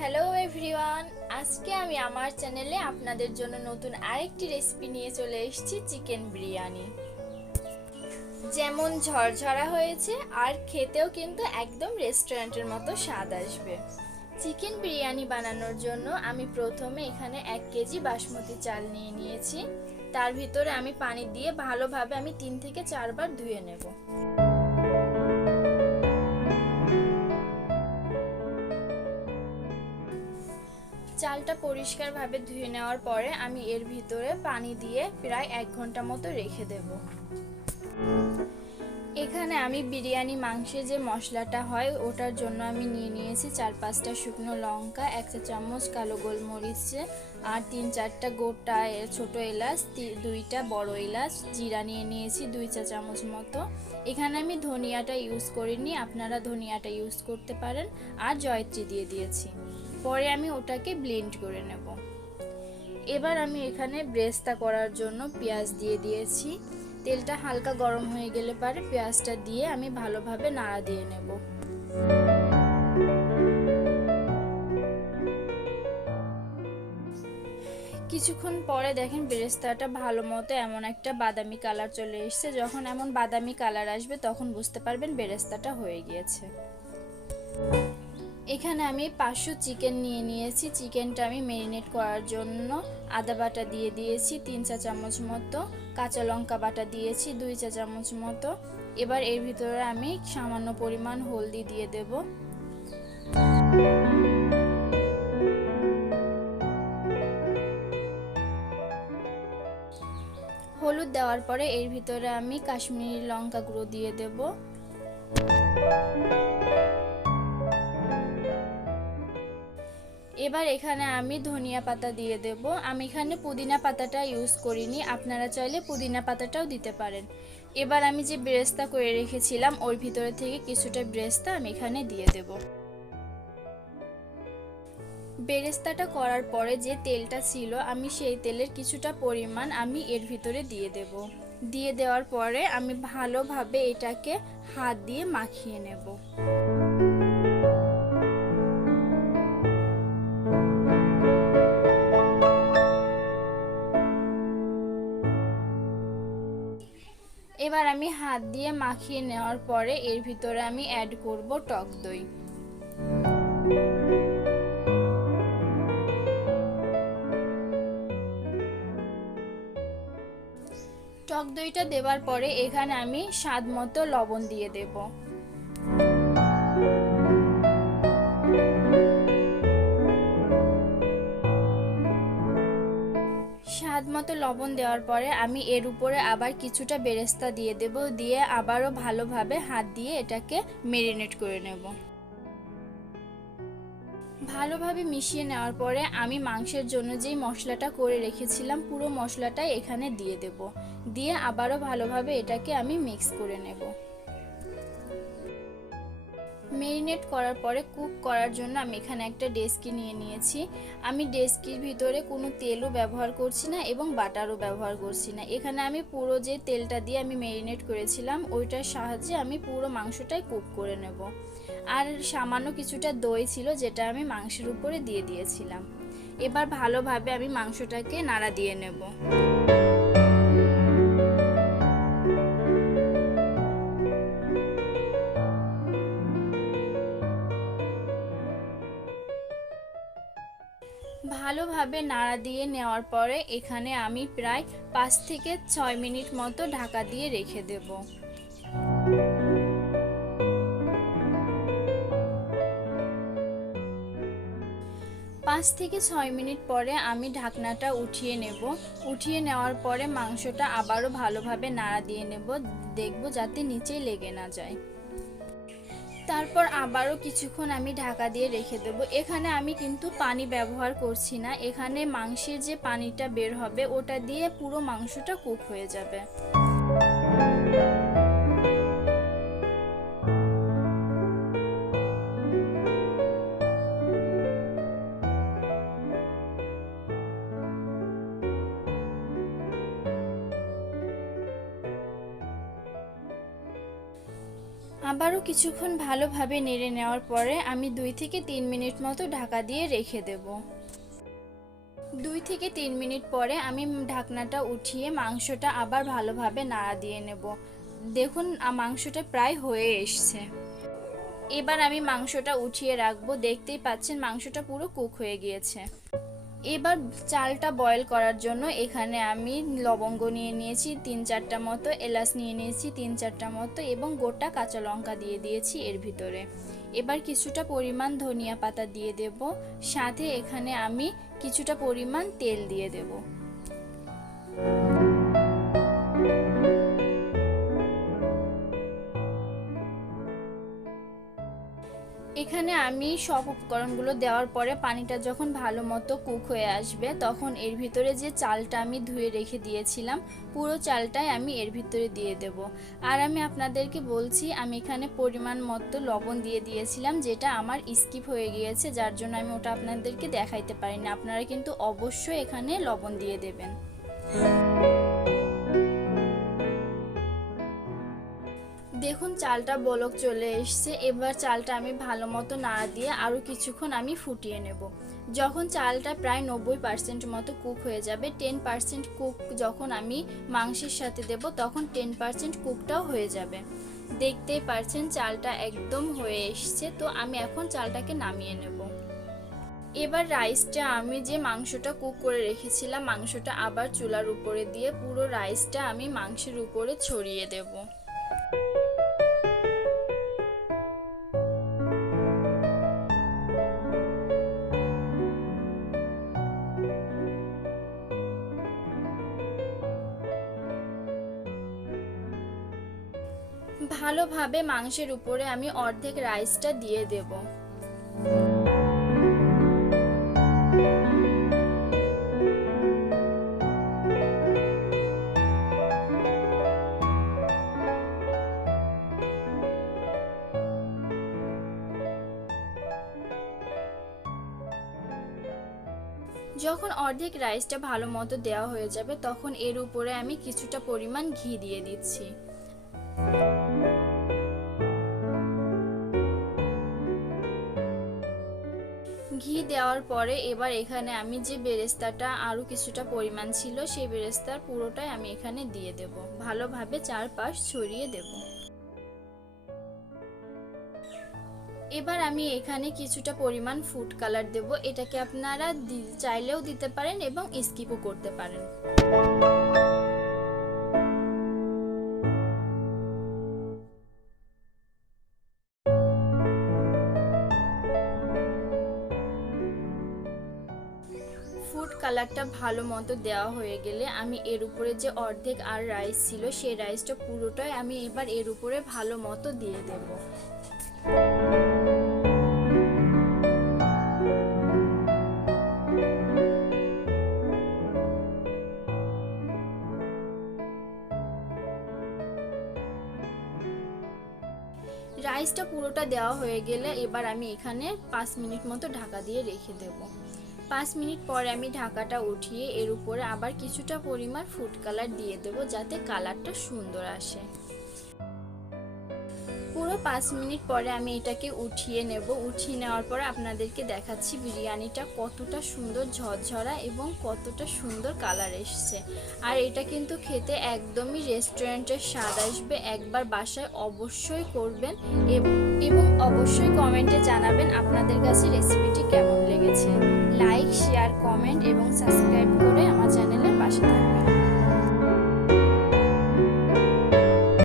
Hello everyone, আজকে আমি আমার চ্যানেলে আপনাদের জন্য নতুন আরেকটি রেসিপি নিয়ে চলে এসেছি, চিকেন বিরিয়ানি। যেমন ঝরঝরা হয়েছে আর খেতেও কিন্তু একদম রেস্টুরেন্টের মতো স্বাদ আসবে। চিকেন বিরিয়ানি বানানোর জন্য আমি প্রথমে এখানে 1 কেজি বাসমতি চাল নিয়ে নিয়েছি। তার ভিতরে আমি পানি দিয়ে ভালোভাবে আমি 3 থেকে 4 বার ধুয়ে নেব। চালটা পরিষ্কারভাবে ধুয়ে নেওয়ার পরে আমি এর ভিতরে পানি দিয়ে প্রায় 1 ঘন্টা মতো রেখে দেব। এখানে আমি বিরিয়ানি মাংসে যে মশলাটা হয় ওটার জন্য আমি নিয়ে নিয়েছি 4-5টা শুকনো লঙ্কা, 1 চা চামচ কালো গোলমরিচ আর 3-4টা গোটা ছোট এলাচ, 2টা বড় এলাচ, জিরা নিয়ে নিয়েছি 2 চা চামচ মতো। এখানে আমি ধনিয়াটা ইউজ করিনি, আপনারা ধনিয়াটা ইউজ করতে পারেন, আর জয়ত্রী দিয়ে দিয়েছি। পরে আমি ওটাকে ব্লেন্ড করে নেব। এবার আমি এখানে ব্রেস্তা করার জন্য পেঁয়াজ দিয়ে দিয়েছি। তেলটা হালকা গরম হয়ে গেলে পরে পেঁয়াজটা দিয়ে আমি ভালোভাবে নাড়া দিয়ে নেব। কিছুক্ষণ পরে দেখেন বেরেস্তাটা ভালো মতো এমন একটা বাদামি কালার চলে এসেছে। যখন এমন বাদামি কালার আসবে তখন বুঝতে পারবেন বেরেস্তাটা হয়ে গিয়েছে। এখানে আমি 500 চিকেন নিয়ে নিয়েছি। চিকেনটা আমি ম্যারিনেট করার জন্য আদা বাটা দিয়ে দিয়েছি 3 চা চামচ মতো, কাঁচা লঙ্কা বাটা দিয়েছি 2 চা চামচ মতো। এবার এর ভিতরে আমি সামান্য পরিমাণ হলদি দিয়ে দেব। হলুদ দেওয়ার পরে এর ভিতরে আমি কাশ্মীরি লঙ্কা গুঁড়ো দিয়ে দেব। এবার এখানে আমি ধনিয়া পাতা দিয়ে দেব। আমি এখানে পুদিনা পাতাটা ইউজ করিনি, আপনারা চাইলে পুদিনা পাতাটাও দিতে পারেন। এবার আমি যে বেরেস্তা করে রেখেছিলাম ওর ভিতরে থেকে কিছুটা বেরেস্তা আমি এখানে দিয়ে দেব। বেরেস্তাটা করার পরে যে তেলটা ছিল আমি সেই তেলের কিছুটা পরিমাণ আমি এর ভিতরে দিয়ে দেব। দিয়ে দেওয়ার পরে আমি ভালোভাবে এটাকে হাত দিয়ে মাখিয়ে নেব। এবার আমি হাত দিয়ে মাখিয়ে নেওয়ার পরে এর ভিতরে আমি অ্যাড করব টক দই। টক দইটা দেওয়ার পরে এখানে আমি স্বাদ মতো লবণ দিয়ে দেব। স্বাদ মতো লবণ দেওয়ার পরে আমি এর উপরে আবার কিছুটা বেরেস্তা দিয়ে দেব, দিয়ে আবারও ভালোভাবে হাত দিয়ে এটাকে ম্যারিনেট করে নেব। ভালোভাবে মিশিয়ে নেওয়ার পরে আমি মাংসের জন্য যেই মশলাটা করে রেখেছিলাম পুরো মশলাটাই এখানে দিয়ে দেব, দিয়ে আবারও ভালোভাবে এটাকে আমি মিক্স করে নেব। ম্যারিনেট করার পরে কুক করার জন্য আমি এখানে একটা ডেস্কি নিয়ে নিয়েছি। আমি ডেস্কির ভিতরে কোনো তেলও ব্যবহার করছি না এবং বাটারও ব্যবহার করছি না। এখানে আমি পুরো যে তেলটা দিয়ে আমি ম্যারিনেট করেছিলাম ওইটার সাহায্যে আমি পুরো মাংসটাই কুক করে নেব। আর সামান্য কিছুটা দই ছিল যেটা আমি মাংসের উপরে দিয়ে দিয়েছিলাম। এবার ভালোভাবে আমি মাংসটাকে নাড়া দিয়ে নেব। ভালোভাবে নাড়া দিয়ে নেওয়ার পরে এখানে আমি প্রায় 5 থেকে 6 মিনিট মতো ঢাকা দিয়ে রেখে দেব। 5 থেকে 6 মিনিট পরে আমি ঢাকনাটা উঠিয়ে নেব। উঠিয়ে নেওয়ার পরে মাংসটা আবারও ভালোভাবে নাড়া দিয়ে নেব, দেখব যাতে নিচে লেগে না যায়। তারপর আবারও কিছুক্ষণ আমি ঢাকা দিয়ে রেখে দেব। এখানে আমি কিন্তু পানি ব্যবহার করছি না, এখানে মাংসের যে পানিটা বের হবে ওটা দিয়ে পুরো মাংসটা কুক হয়ে যাবে। আবারও কিছুক্ষণ ভালোভাবে নেড়ে নেওয়ার পরে আমি 2 থেকে 3 মিনিট মতো ঢাকা দিয়ে রেখে দেব। 2 থেকে 3 মিনিট পরে আমি ঢাকনাটা উঠিয়ে মাংসটা আবার ভালোভাবে নাড়া দিয়ে নেব। দেখুন মাংসটা প্রায় হয়ে এসছে। এবার আমি মাংসটা উঠিয়ে রাখবো। দেখতেই পাচ্ছেন মাংসটা পুরো কুক হয়ে গিয়েছে। এবার চালটা বয়েল করার জন্য এখানে আমি লবঙ্গ নিয়ে নিয়েছি 3-4টা মতো, এলাচ নিয়ে নিয়েছি 3-4টা মতো এবং গোটা কাঁচা লঙ্কা দিয়ে দিয়েছি এর ভিতরে। এবার কিছুটা পরিমাণ ধনিয়া পাতা দিয়ে দেব, সাথে এখানে আমি কিছুটা পরিমাণ তেল দিয়ে দেব। এখানে আমি সব উপকরণগুলো দেওয়ার পরে পানিটা যখন ভালো মতো কুক হয়ে আসবে তখন এর ভিতরে যে চালটা আমি ধুয়ে রেখে দিয়েছিলাম পুরো চালটাই আমি এর ভিতরে দিয়ে দেব। আর আমি আপনাদেরকে বলছি আমি এখানে পরিমাণ মতো লবণ দিয়ে দিয়েছিলাম, যেটা আমার স্কিপ হয়ে গিয়েছে, যার জন্য আমি ওটা আপনাদেরকে দেখাইতে পারিনি। আপনারা কিন্তু অবশ্যই এখানে লবণ দিয়ে দেবেন। দেখুন চালটা বলক চলে এসছে। এবার চালটা আমি ভালো মতো নাড়া দিয়ে আরও কিছুক্ষণ আমি ফুটিয়ে নেব। যখন চালটা প্রায় 90% মতো কুক হয়ে যাবে, 10% কুক যখন আমি মাংসের সাথে দেব তখন 10% কুকটাও হয়ে যাবে। দেখতেই পারছেন চালটা একদম হয়ে এসছে। তো আমি এখন চালটাকে নামিয়ে নেব। এবার রাইসটা আমি যে মাংসটা কুক করে রেখেছিলাম মাংসটা আবার চুলার উপরে দিয়ে পুরো রাইসটা আমি মাংসের উপরে ছড়িয়ে দেব। ভালোভাবে মাংসের উপরে আমি অর্ধেক রাইসটা দিয়ে দেব। যখন অর্ধেক রাইসটা ভালো মতো দেওয়া হয়ে যাবে তখন এর উপরে আমি কিছুটা পরিমাণ ঘি দিয়ে দিচ্ছি। ঘি দেওয়ার পরে এবার এখানে আমি যে বেরেস্তাটা আরও কিছুটা পরিমাণ ছিল সেই বেরেস্তার পুরোটাই আমি এখানে দিয়ে দেব। ভালোভাবে চারপাশ ছড়িয়ে দেব। এবার আমি এখানে কিছুটা পরিমাণ ফুড কালার দেব। এটাকে আপনারা চাইলেও দিতে পারেন এবং স্কিপও করতে পারেন। ফুড কালারটা ভালো মতো দেওয়া হয়ে গেলে আমি এর উপরে যে অর্ধেক আর রাইস ছিল সেই রাইসটা পুরোটাই আমি এবার এর উপরে ভালো মতো দিয়ে দেব। রাইসটা পুরোটা দেওয়া হয়ে গেলে এবার আমি এখানে 5 মিনিট মতো ঢাকা দিয়ে রেখে দেব। 5 মিনিট পরে আমি ঢাকাটা উঠিয়ে এর উপরে আবার কিছুটা পরিমাণ ফুড কালার দিয়ে দেব যাতে কালারটা সুন্দর আসে। পুরো 5 মিনিট পরে আমি এটাকে উঠিয়ে নেব। উঠিয়ে নেওয়ার পরে আপনাদেরকে দেখাচ্ছি বিরিয়ানিটা কতটা সুন্দর ঝরঝরা এবং কতটা সুন্দর কালার এসছে। আর এটা কিন্তু খেতে একদমই রেস্টুরেন্টের স্বাদ আসবে। একবার বাসায় অবশ্যই করবেন এবং অবশ্যই কমেন্টে জানাবেন আপনাদের কাছে রেসিপিটি কেমন লেগেছে। লাইক, শেয়ার, কমেন্ট এবং সাবস্ক্রাইব